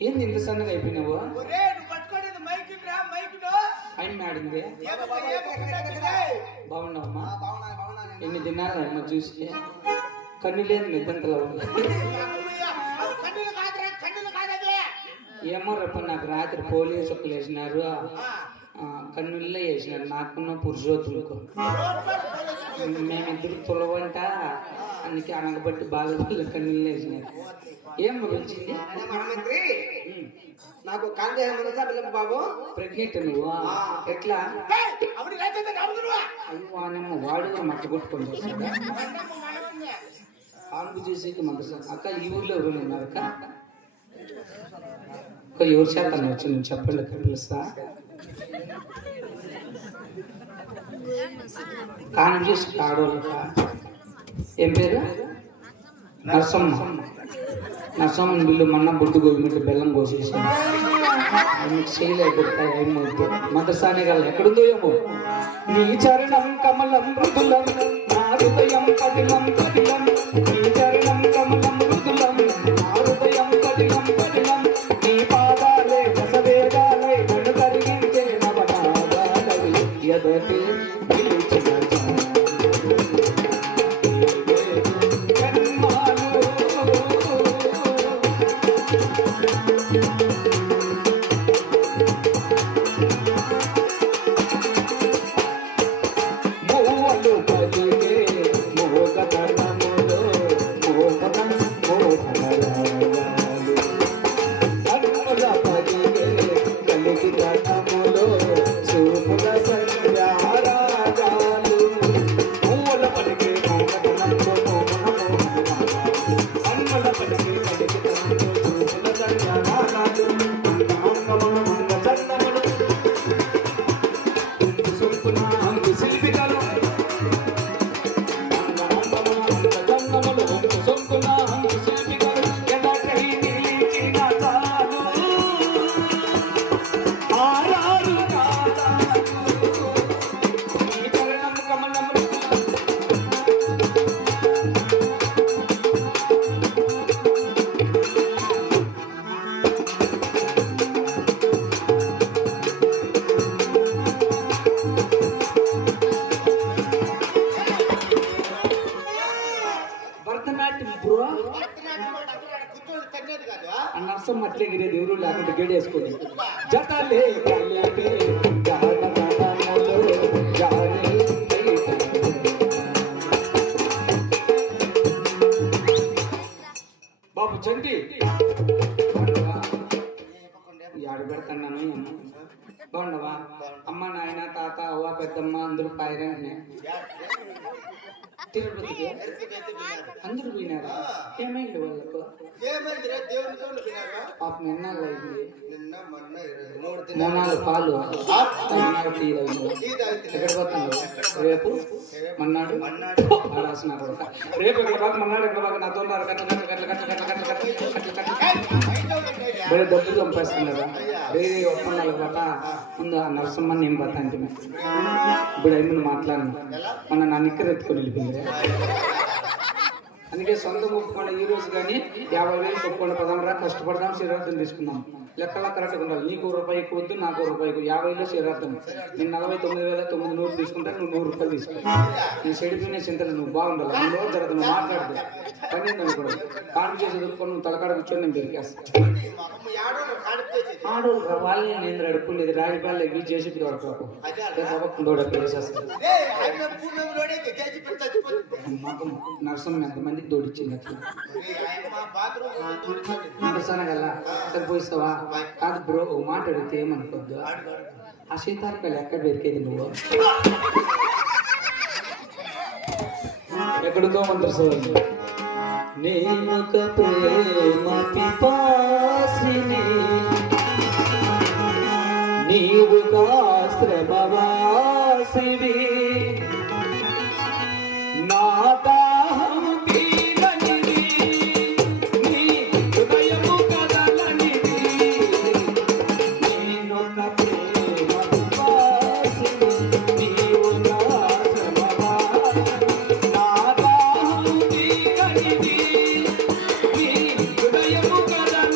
ఏంది ఇంత సన్నగా అయిపోయినావు? ఆయన ఆడింది. బాగున్నావమ్మా? ఎన్ని తిన్నారమ్మా చూసి? కన్ను లేదు నిద్దంతలో ఏమో రేపు నాకు రాత్రి పోలియో చుక్కలు వేసినారు, కన్నుల్లో వేసినారు నాకున్న పురుషోత్తులకు. మేమిద్దరు తులవంట, అందుకే అనగబట్టి బాగా కన్నుల్లో వేసినారు. ఏం వచ్చింది? నాకు బాబు ప్రెగ్నెంట్ నువ్వు? ఎట్లా? అయ్యో వాడుగా మట్ట కొట్టుకొని వస్తుందా? ఆంగు చేసేకి మంత్రి అక్క ఈ ఊర్లో ఎవరు ఉన్నారు అక్క? ఎవరు చేతను వచ్చి నేను చెప్పండి అక్కడ పిలుస్తా. కాను చేసి ఆడోళ్ళక. ఏం పేరు? నరసమ్మ. నరసమ్మని బిల్లు మొన్న బొడ్డు గోవింటి బెల్లం పోసేసాను. మీకు చేయలేకపోతాయి ఏమవుతుంది మదర్సానే కదా ఎక్కడుందో ఏమో. నీ చరణం కమలం మృదులం, నా హృదయం కఠినం కఠినం. నీ చరణం కమలం మృదులం, నా హృదయం కఠినం కఠినం. నీ పాదాలే రసవేగాలే నన్ను కరిగించే నవనాదాలవి ఎదటి పిలిచిన నర్సమ్మ అట్లే గిరేది ఎవరు లేకుంటే గేడేసుకోండి. జతలే బాబు చంటి ఆడు పెడతాను. బాగుండవా? అమ్మ నాయన తాత అవ్వ పెద్దమ్మ అందరూ పైరనే తిరుపతికి అందరూ పోయినారా? ఏమైంది వాళ్ళకు? పాపం ఎన్నాళ్ళు అయింది? 3-4 పాలు టీ ఎక్కడ పోతున్నారు? రేపు మన్నాడు ఆడాల్సిన రేపు ఎక్కడ పోక మన్నాడు ఎక్కడ పోక నాతో వేరే డబ్బులు పంపేస్తున్నారా? వేరే ఒప్పందాలకు పోత ముందు ఆ నరసమ్మ నేను పోతా అంటే ఇప్పుడు అయిన మాట్లాడినా మొన్న నా నిక్కర ఎత్తుకొని వెళ్ళిపోయింది. అందుకే సొంత ఒప్పుకోండి ఈ రోజు కానీ 50,000 ఒప్పుకోండి, పదమరా కష్టపడదాం, శ్రీరార్థం తీసుకుందాం. లెక్కలా కరెక్ట్గా ఉండాలి. నీకు ₹1 వద్దు, నాకు ₹1. 50,000 శ్రీరార్థం. నేను 49,900 తీసుకుంటాను, నువ్వు ₹100 తీసుకో. నేను చెడిపోయిన చింతలు నువ్వు బాగుండాలి. నువ్వు జరగదు, నువ్వు మాట్లాడదు పని అనుకోవడం. కాను చేసి ఎదుర్కొని నువ్వు తలకాడ కూర్చొని నేను దొరికేస్తాను. ఆడోళ్ళు వాళ్ళని నేను అడుక్కునేది రాజపాలు ఎగ్గి చేసి నర్సం ఎంతమందికి దోడిచ్చింది అట్లా నరసాన గల పోయిస్తావా? కాదు బ్రో, ఓ మాట అడిగితే ఏమనుకోద్దు. ఆ సీతార్కలు ఎక్కడ దొరికేది నువ్వు? ఎక్కడుందో మంత్రి నేనొక ప్రేమ పిపాసిని, నీవుగా శ్రమవాసివి, నా దాహము తీరనిది, నీ హృదయము కదలనిది. నేనొక ప్రేమ పిపాసిని, నీవుగా శ్రమవాసివి, నా దాహము తీరనిది, నీ హృదయము కదలనిది.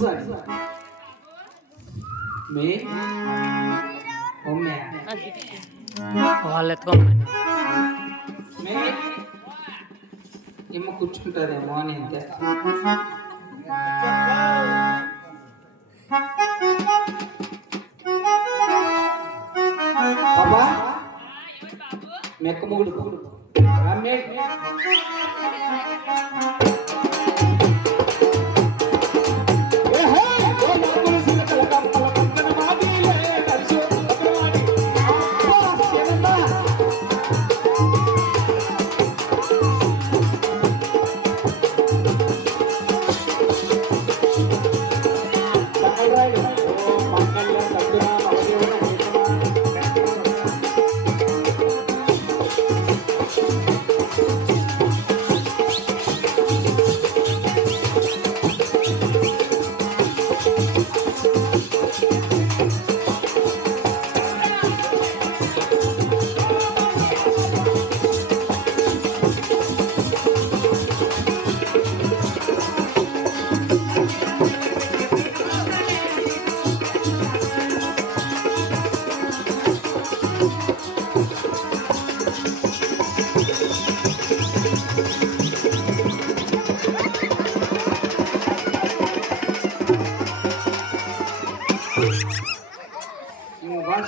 ఒకసారి మే వాళ్ళు ఎత్తుకోమని మే ఏమో కూర్చుంటారేమో అని అంతే బాబా మెక్క మొగుడు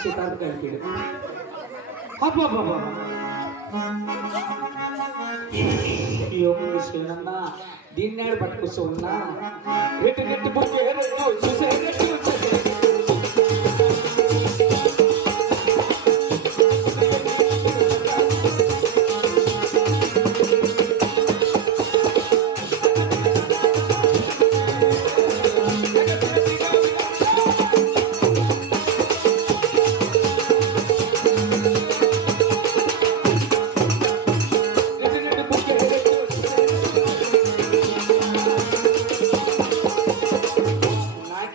సితార్ కలిపాడు శివనన్నా దీన్ని పట్టుకొస్తూ ఉన్నా రెట్టు రెట్టు బుక్కే చూసే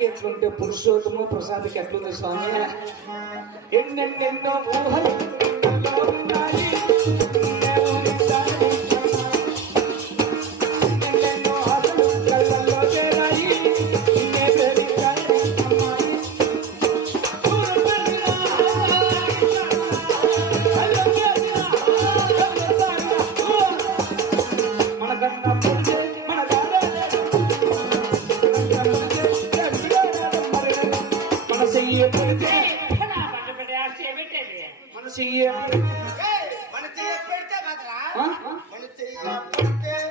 ఎట్లుంటే పురుషోత్తము ప్రసాద్కి ఎట్లుంది స్వామి ఎన్నెన్నెన్నో ఊహలు ఉన్నాయి ఎన్నెన్నో ఆశలు కళ్ళల్లో చేరాయి మనకన్నా మన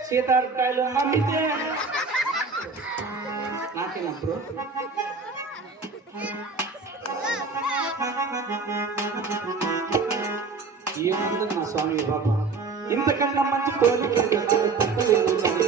సీతాకాయలు అమ్మితే నాకేనప్పుడు ఏముంది నా స్వామి బాబా ఇంతకన్నా మంచి కోరిక తప్పలేదు.